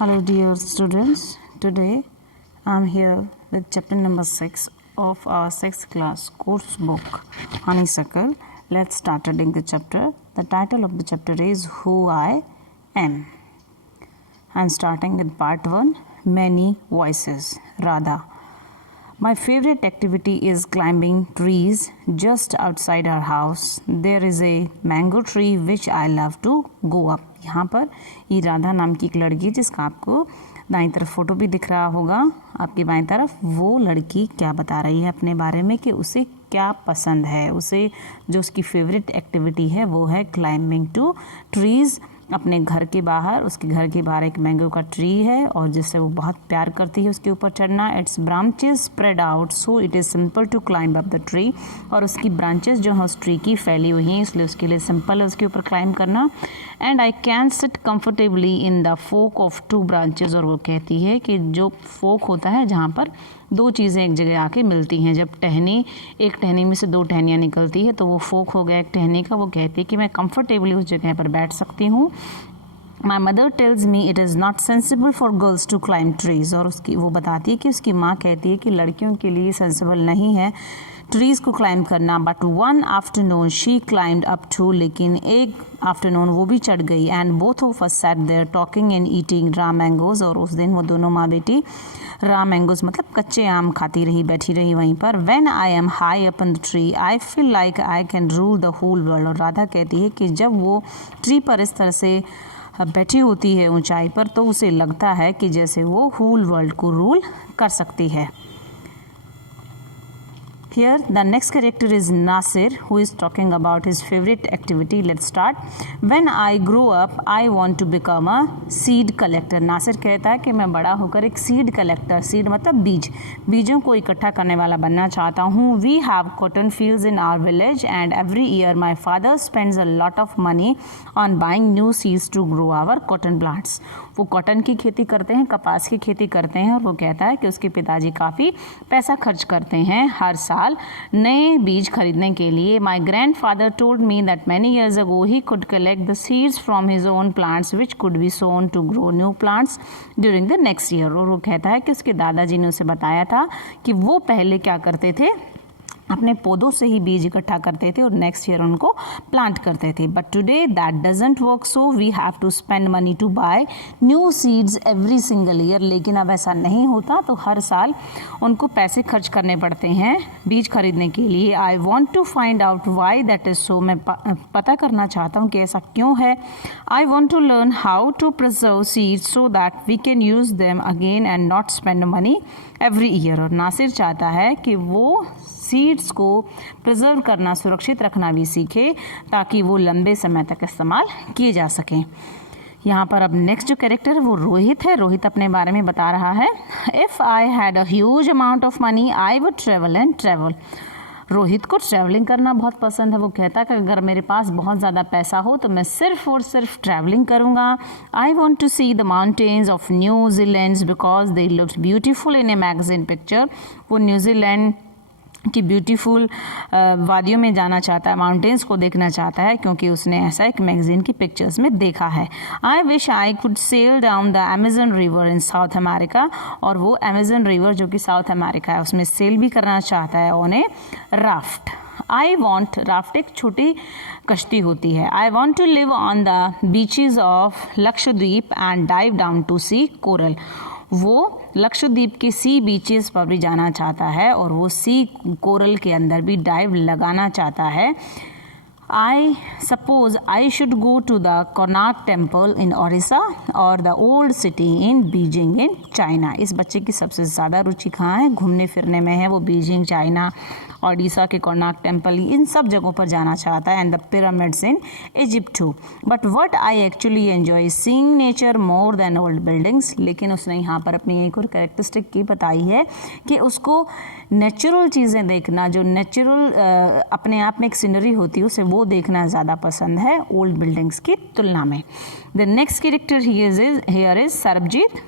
Hello dear students, today I am here with chapter number 6 of our 6th class course book Honeysuckle. Let's start reading the chapter. The title of the chapter is Who I Am. I am starting with part 1, Many Voices, Radha. My favorite activity is climbing trees just outside our house. There is a mango tree which I love to go up. यहाँ पर ये राधा नाम की एक लड़की जिसका आपको दाईं तरफ फोटो भी दिख रहा होगा, आपकी बाईं तरफ वो लड़की क्या बता रही है अपने बारे में कि उसे क्या पसंद है। उसे जो उसकी फेवरेट एक्टिविटी है वो है क्लाइंबिंग टू ट्रीज़। अपने घर के बाहर, उसके घर के बाहर एक मैंगो का ट्री है और जिससे वो बहुत प्यार करती है उसके ऊपर चढ़ना। Its branches spread out so it is simple to climb up the tree. और उसकी ब्रांचेस जो है उस ट्री की फैली हुई हैं, इसलिए उसके लिए सिंपल है उसके ऊपर क्लाइंब करना। And I can sit comfortably in the fork of 2 branches. और वो कहती है कि जो फोक होता है जहाँ पर 2 चीज़ें एक जगह आके मिलती हैं, जब टहनी एक टहनी में से 2 टहनियाँ निकलती है तो वो फोक हो गया एक टहनी का। वो कहती है कि मैं कंफर्टेबली उस जगह पर बैठ सकती हूँ। My mother tells me it is not sensible for girls to climb trees. और उसकी वो बताती है कि उसकी माँ कहती है कि लड़कियों के लिए सेंसिबल नहीं है ट्रीज़ को क्लाइंब करना। But one afternoon she climbed up too, लेकिन एक आफ्टरनून वो भी चढ़ गई। And both of us sat there talking and eating raw mangoes. और उस दिन वो दोनों माँ बेटी रा मैंगोज़ मतलब कच्चे आम खाती रही, बैठी रही वहीं पर। When I am high up in the tree I feel like I can rule the whole world. और राधा कहती है कि जब वो ट्री पर इस तरह से बैठी होती है ऊंचाई पर तो उसे लगता है कि जैसे वो होल वर्ल्ड को रूल कर सकती है। Here the next character is Nasir, who is talking about his favorite activity. Let's start. When I grow up, I want to become a seed collector. Nasir कहता है कि मैं बड़ा होकर एक सीड कलेक्टर, सीड मतलब बीज, बीजों को इकट्ठा करने वाला बनना चाहता हूँ। We have cotton fields in our village and every year my father spends a lot of money on buying new seeds to grow our cotton plants. वो कॉटन की खेती करते हैं, कपास की खेती करते हैं और वो कहता है कि उसके पिताजी काफ़ी पैसा खर्च करते हैं हर साल नए बीज खरीदने के लिए। My grandfather told me that many years ago he could collect the seeds from his own plants which could be sown to grow new plants during the next year. और वो कहता है कि उसके दादाजी ने उसे बताया था कि वो पहले क्या करते थे, अपने पौधों से ही बीज इकट्ठा करते थे और नेक्स्ट ईयर उनको प्लांट करते थे। But today that doesn't work, so we have to spend money to buy new seeds every single year. लेकिन अब ऐसा नहीं होता, तो हर साल उनको पैसे खर्च करने पड़ते हैं बीज खरीदने के लिए। I want to find out why that is so. मैं पता करना चाहता हूँ कि ऐसा क्यों है। I want to learn how to preserve seeds so that we can use them again and not spend money every year. और नासिर चाहता है कि वो सीड्स को प्रिजर्व करना, सुरक्षित रखना भी सीखे ताकि वो लंबे समय तक इस्तेमाल किए जा सकें। यहाँ पर अब नेक्स्ट जो कैरेक्टर है वो रोहित है। रोहित अपने बारे में बता रहा है। If I had a huge amount of money I would travel and travel. Rohit को ट्रैवलिंग करना बहुत पसंद है। वो कहता है कि अगर मेरे पास बहुत ज़्यादा पैसा हो तो मैं सिर्फ और सिर्फ ट्रैवलिंग करूँगा। I want to see the mountains of New Zealand because they look beautiful in a magazine picture. वो न्यूजीलैंड कि ब्यूटीफुल वादियों में जाना चाहता है, माउंटेन्स को देखना चाहता है क्योंकि उसने ऐसा एक मैगजीन की पिक्चर्स में देखा है। I wish I could sail down the Amazon river in South America. और वो अमेजन रिवर जो कि साउथ अमेरिका है उसमें सेल भी करना चाहता है on a raft. I want, raft एक छोटी कश्ती होती है। I want to live on the beaches of Lakshadweep and dive down to see coral. वो लक्षद्वीप के सी बीचेस पर भी जाना चाहता है और वो सी कोरल के अंदर भी डाइव लगाना चाहता है। I suppose I should go to the Konark temple in Odisha और the old city in Beijing in China. इस बच्चे की सबसे ज़्यादा रुचि कहाँ है, घूमने फिरने में है। वो बीजिंग, चाइना, ओडिशा के कोणार्क टेम्पल, इन सब जगहों पर जाना चाहता है and the pyramids in Egypt too. But what I actually enjoy seeing nature more than old buildings. लेकिन उसने यहाँ पर अपनी एक और कैरेक्टरिस्टिक की बताई है कि उसको नेचुरल चीज़ें देखना, जो नेचुरल अपने आप में एक सीनरी होती है उसे वो देखना ज़्यादा पसंद है ओल्ड बिल्डिंग्स की तुलना में। The next character here is Sarabjit.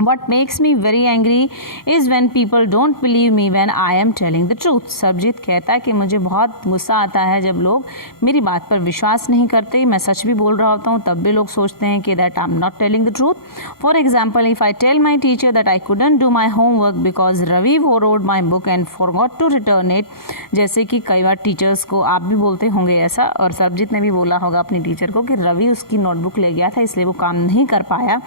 What makes me very angry is when people don't believe me when I am telling the truth. Sarabjit कहता है कि मुझे बहुत गुस्सा आता है जब लोग मेरी बात पर विश्वास नहीं करते. मैं सच भी बोल रहा होता हूँ तब भी लोग सोचते हैं कि that I'm not telling the truth. For example, if I tell my teacher that I couldn't do my homework because Ravi borrowed my book and forgot to return it, जैसे कि कई बार टीचर्स को आप भी बोलते होंगे ऐसा, और सरबजीत ने भी बोला होगा अपनी टीचर को कि रवि उसकी नोटबुक ले गया था इसलिए वो काम नहीं कर पाया,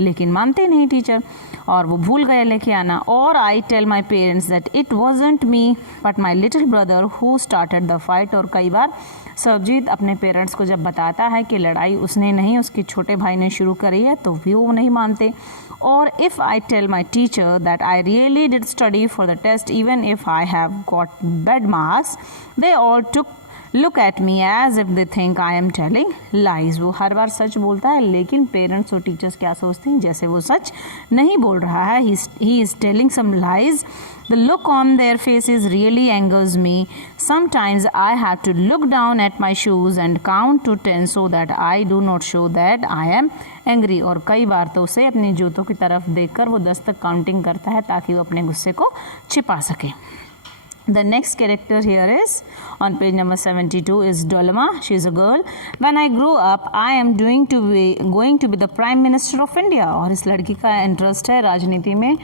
लेकिन मानते नहीं टीचर और वो भूल गए लेके आना. और I tell my parents that it wasn't me but my little brother who started the fight. और कई बार सरबजीत अपने पेरेंट्स को जब बताता है कि लड़ाई उसने नहीं उसके छोटे भाई ने शुरू करी है तो भी वो नहीं मानते. और if I tell my teacher that I really did study for the test even if I have got bad marks they all took look at me as if they think I am telling lies. वो हर बार सच बोलता है लेकिन parents और teachers क्या सोचते हैं जैसे वो सच नहीं बोल रहा है. He is telling some lies. The look on their faces really angers me. Sometimes I have to look down at my shoes and count to 10 so that I do not show that I am angry. और कई बार तो उसे अपने जूतों की तरफ देखकर वो 10 तक काउंटिंग करता है ताकि वो अपने गुस्से को छिपा सके. The next character here is on page number 72 is Dolma. She is a girl. When I grow up, I am going to be the Prime Minister of India. और इस लड़की का इंटरेस्ट है राजनीति में,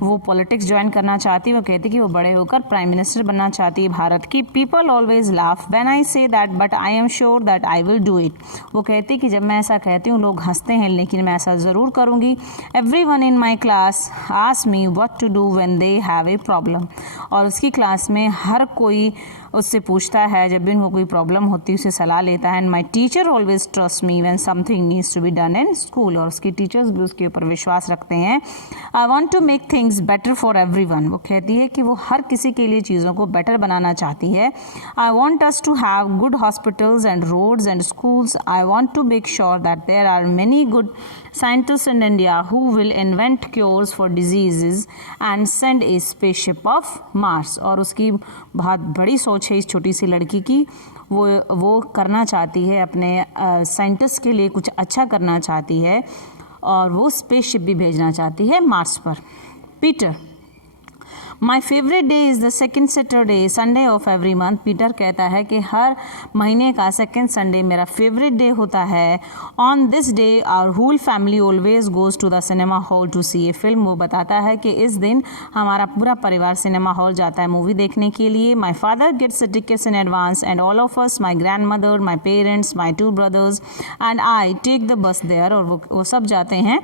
वो पॉलिटिक्स ज्वाइन करना चाहती है. वो कहती है कि वो बड़े होकर प्राइम मिनिस्टर बनना चाहती है भारत की. People always laugh when I say that but I am sure that I will do it. वो कहती है कि जब मैं ऐसा कहती हूँ लोग हंसते हैं लेकिन मैं ऐसा ज़रूर करूँगी. Every one in my class ask me what to do when they have a problem. और उसकी क्लास में हर कोई उससे पूछता है जब भी उनको कोई प्रॉब्लम होती है उसे सलाह लेता है. And my teacher always trust me when something needs to be done in school. और उसकी टीचर्स भी उसके ऊपर विश्वास रखते हैं. I want to make things better for every one. वो कहती है कि वो हर किसी के लिए चीज़ों को बेटर बनाना चाहती है. I want us to have good hospitals and roads and schools. I want to make sure that there are many good scientists in India who will invent cures for diseases and send a spaceship of Mars. और उसकी बहुत बड़ी सोच है इस छोटी सी लड़की की. वो करना चाहती है अपने साइंटिस्ट के लिए कुछ अच्छा करना चाहती है और वो स्पेसशिप भी भेजना चाहती है मार्स पर. Peter my favourite day is the second Saturday Sunday of every month. Peter कहता है कि हर महीने का सेकेंड संडे मेरा फेवरेट डे होता है. On this day our whole family always goes to the cinema hall to see a film. वो बताता है कि इस दिन हमारा पूरा परिवार सिनेमा हॉल जाता है मूवी देखने के लिए. My father gets the tickets in advance and all of us my grandmother my parents my 2 brothers and I take the bus there. और वो सब जाते हैं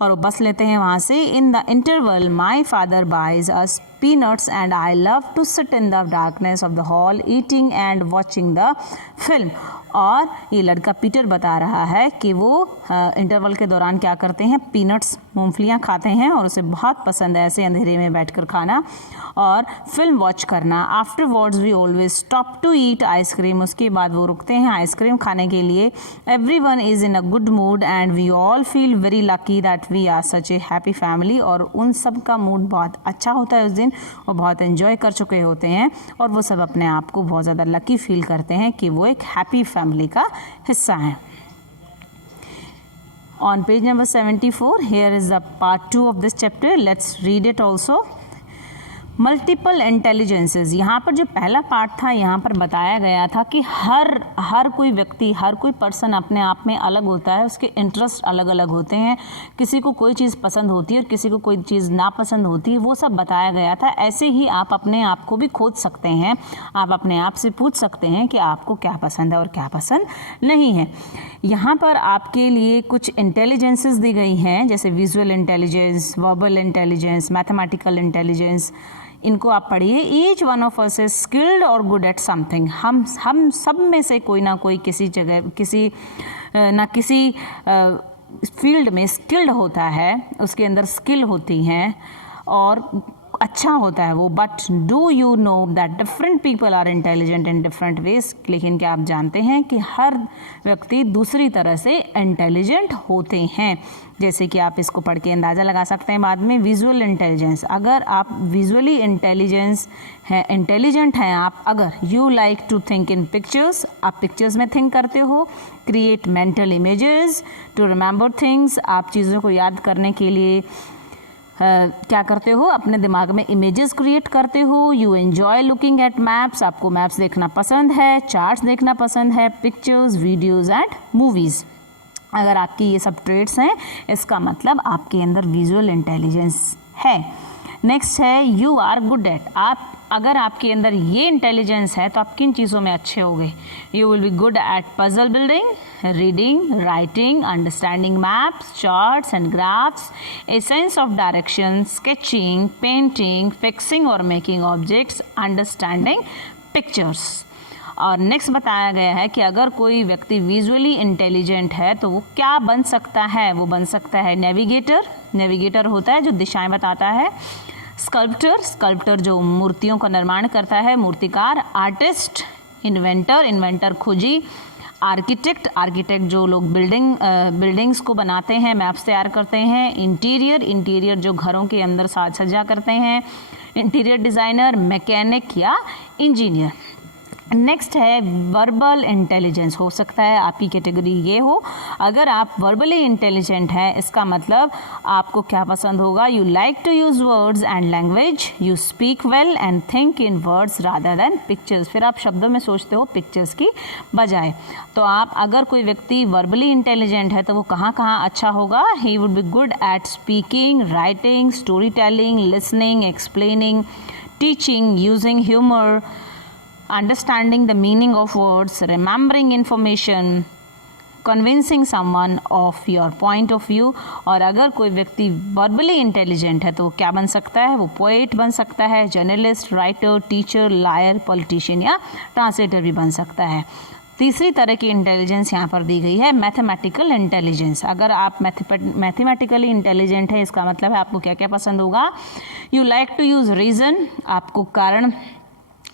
और वो बस लेते हैं वहाँ से. In the interval my father buys us peanuts and I love to sit in the darkness of the hall eating and watching the film. और ये लड़का पीटर बता रहा है कि वो इंटरवल के दौरान क्या करते हैं, पीनट्स मूंगफलियाँ खाते हैं और उसे बहुत पसंद है ऐसे अंधेरे में बैठकर खाना और फिल्म वॉच करना. Afterwards we always stop to eat ice cream. उसके बाद वो रुकते हैं आइसक्रीम खाने के लिए. Every one is in a good mood and we all feel very lucky that we are such a happy family. और उन सब का मूड बहुत अच्छा होता है उस दिन, वो बहुत एंजॉय कर चुके होते हैं और वो सब अपने आप को बहुत ज़्यादा लकी फील करते हैं कि वो एक हैप्पी फैमिली का हिस्सा हैं. On page number 74, here is the part 2 of this chapter. Let's read it also. Multiple intelligences. यहाँ पर जो पहला पार्ट था यहाँ पर बताया गया था कि हर कोई व्यक्ति, हर कोई पर्सन अपने आप में अलग होता है, उसके इंटरेस्ट अलग अलग होते हैं. किसी को कोई चीज़ पसंद होती है और किसी को कोई चीज़ नापसंद होती है, वो सब बताया गया था. ऐसे ही आप अपने आप को भी खोज सकते हैं. आप अपने आप से पूछ सकते हैं कि आपको क्या पसंद है और क्या पसंद नहीं है. यहाँ पर आपके लिए कुछ इंटेलिजेंसेस दी गई हैं जैसे visual intelligence, verbal intelligence, mathematical intelligence. इनको आप पढ़िए. Each one of us is skilled और गुड एट समथिंग. हम सब में से कोई ना कोई किसी जगह किसी फील्ड में स्किल्ड होता है, उसके अंदर स्किल होती हैं और अच्छा होता है वो. But do you know that different people are intelligent in different ways. लेकिन क्या आप जानते हैं कि हर व्यक्ति दूसरी तरह से इंटेलिजेंट होते हैं. जैसे कि आप इसको पढ़ के अंदाज़ा लगा सकते हैं बाद में. विजुअल इंटेलिजेंस, अगर आप विजुअली इंटेलिजेंट हैं आप, अगर you like to think in pictures, आप पिक्चर्स में थिंक करते हो. Create mental images to remember things, आप चीज़ों को याद करने के लिए क्या करते हो, अपने दिमाग में इमेजेस क्रिएट करते हो। You enjoy looking at maps, आपको मैप्स देखना पसंद है, चार्ट्स देखना पसंद है, पिक्चर्स, वीडियोज़ एंड मूवीज़। अगर आपकी ये सब ट्रेड्स हैं, इसका मतलब आपके अंदर विजुअल इंटेलिजेंस है। नेक्स्ट है यू आर गुड एट। आप अगर आपके अंदर ये इंटेलिजेंस है तो आप किन चीज़ों में अच्छे होंगे? You will be good at puzzle building, reading, writing, understanding maps, charts and graphs, a sense of direction, sketching, painting, fixing और मेकिंग ऑब्जेक्ट्स, अंडरस्टैंडिंग पिक्चर्स। और नेक्स्ट बताया गया है कि अगर कोई व्यक्ति विजुअली इंटेलिजेंट है तो वो क्या बन सकता है? वो बन सकता है नेविगेटर, नेविगेटर होता है जो दिशाएं बताता है, स्कल्प्टर, स्कल्प्टर जो मूर्तियों का निर्माण करता है, मूर्तिकार, आर्टिस्ट, इन्वेंटर, इन्वेंटर खोजी, आर्किटेक्ट, आर्किटेक्ट जो लोग बिल्डिंग्स को बनाते हैं, मैप्स तैयार करते हैं, इंटीरियर, इंटीरियर जो घरों के अंदर साज सज्जा करते हैं, इंटीरियर डिज़ाइनर, मैकेनिक या इंजीनियर। नेक्स्ट है वर्बल इंटेलिजेंस। हो सकता है आपकी कैटेगरी ये हो। अगर आप वर्बली इंटेलिजेंट हैं, इसका मतलब आपको क्या पसंद होगा? You like to use words and language, you speak well and think in words rather than pictures. फिर आप शब्दों में सोचते हो पिक्चर्स की बजाय। तो आप अगर कोई व्यक्ति वर्बली इंटेलिजेंट है तो वो कहाँ कहाँ अच्छा होगा? He would be good at speaking, writing, story telling, listening, explaining, teaching, using humour, understanding the meaning of words, remembering information, convincing someone of your point of view। और अगर कोई व्यक्ति वर्बली इंटेलिजेंट है तो वो क्या बन सकता है? वो पोएट बन सकता है, journalist, writer, teacher, lawyer, politician या ट्रांसलेटर भी बन सकता है। तीसरी तरह की इंटेलिजेंस यहाँ पर दी गई है मैथमेटिकल इंटेलिजेंस। अगर आप मैथमेटिकली इंटेलिजेंट है, इसका मतलब है आपको क्या क्या पसंद होगा? You like to use reason, आपको कारण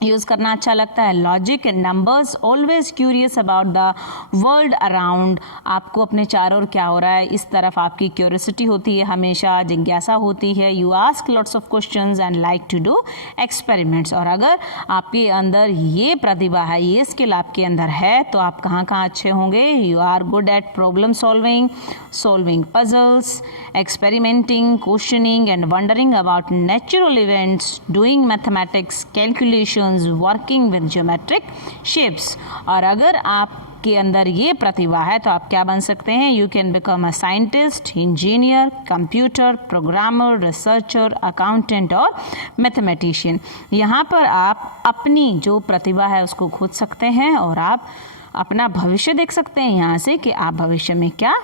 यूज़ करना अच्छा लगता है, logic and numbers, always curious about the world around, आपको अपने चारों ओर क्या हो रहा है इस तरफ आपकी क्यूरियोसिटी होती है, हमेशा जिज्ञासा होती है। You ask lots of questions and like to do experiments. और अगर आपके अंदर ये प्रतिभा है, ये स्किल आपके अंदर है, तो आप कहाँ कहाँ अच्छे होंगे? You are good at problem solving, solving puzzles, experimenting, questioning and wondering about natural events, doing mathematics, calculation, working with geometric shapes. और अगर आपके अंदर ये प्रतिभा है तो आप क्या बन सकते हैं? You can become a scientist, engineer, computer programmer, researcher, accountant और मैथमेटिशियन। यहाँ पर आप अपनी जो प्रतिभा है उसको खोज सकते हैं और आप अपना भविष्य देख सकते हैं यहाँ से कि आप भविष्य में क्या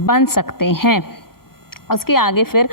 बन सकते हैं। उसके आगे फिर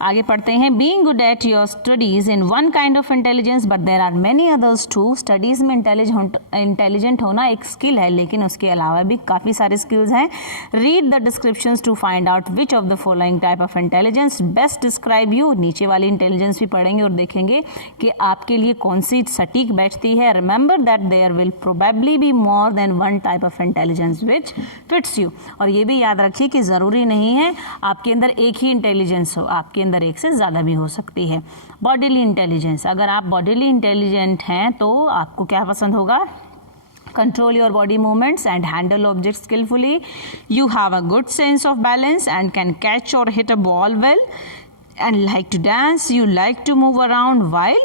आगे पढ़ते हैं। Being good at your studies in one kind of intelligence but there are many others too. Studies में इंटेलिजेंट होना एक स्किल है, लेकिन उसके अलावा भी काफ़ी सारे स्किल्स हैं। Read the descriptions to find out which of the following type of intelligence best describe you. नीचे वाली इंटेलिजेंस भी पढ़ेंगे और देखेंगे कि आपके लिए कौन सी सटीक बैठती है। Remember that there will probably be more than one type of intelligence which fits you. और ये भी याद रखिए कि ज़रूरी नहीं है आपके अंदर एक ही इंटेलिजेंस हो, आपके अंदर एक से ज़्यादा भी हो सकती है। बॉडीली इंटेलिजेंस, अगर आप बॉडीली इंटेलिजेंट हैं तो आपको क्या पसंद होगा? control your body movements and handle objects skillfully. You have a good sense of balance and can catch or hit a ball well and like to dance. You like to move around while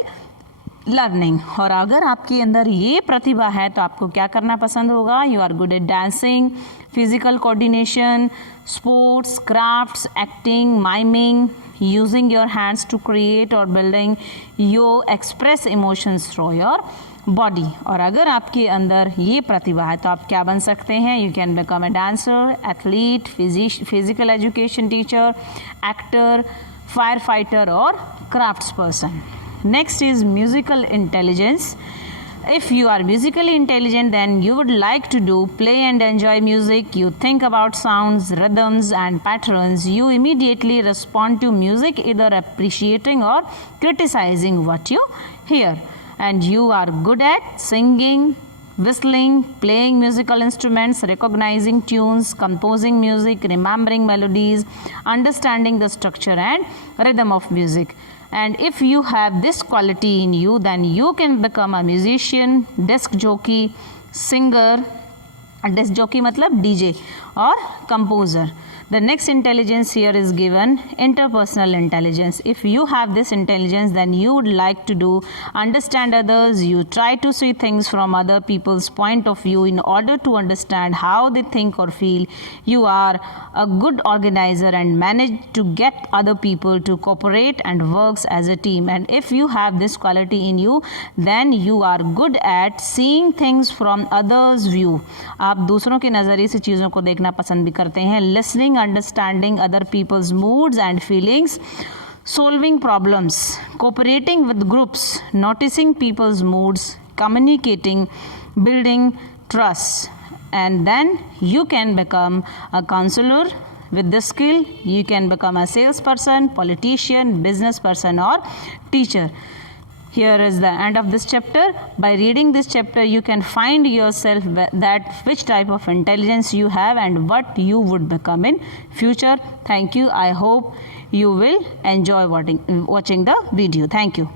learning. और अगर आपके अंदर ये प्रतिभा है तो आपको क्या करना पसंद होगा? You are good at dancing, physical coordination, sports, crafts, acting, miming, using your hands to create और building, you express emotions through your body. और अगर आपके अंदर ये प्रतिभा है तो आप क्या बन सकते हैं? You can become a dancer, athlete, physical education teacher, actor, firefighter और crafts person. Next is musical intelligence. If you are musically intelligent, then you would like to play and enjoy music. You think about sounds, rhythms and patterns. You immediately respond to music, either appreciating or criticizing what you hear. And you are good at singing, whistling, playing musical instruments, recognizing tunes, composing music, remembering melodies, understanding the structure and rhythm of music. And if you have this quality in you, then you can become a musician, disc jockey, singer, disc jockey मतलब DJ, और composer. The next intelligence here is given interpersonal intelligence. If you have this intelligence, then you would like to do understand others. You try to see things from other people's point of view in order to understand how they think or feel. You are a good organizer and manage to get other people to cooperate and works as a team. And if you have this quality in you, then you are good at seeing things from others' view. आप दूसरों के नज़रिए से चीज़ों को देखना पसंद भी करते हैं. Listening, understanding other people's moods and feelings, solving problems, cooperating with groups, noticing people's moods, communicating, building trust, and then you can become a counselor. With this skill, you can become a salesperson, politician, business person, or teacher. Here is the end of this chapter. By reading this chapter, you can find yourself that which type of intelligence you have and what you would become in future. Thank you. I hope you will enjoy watching the video. Thank you.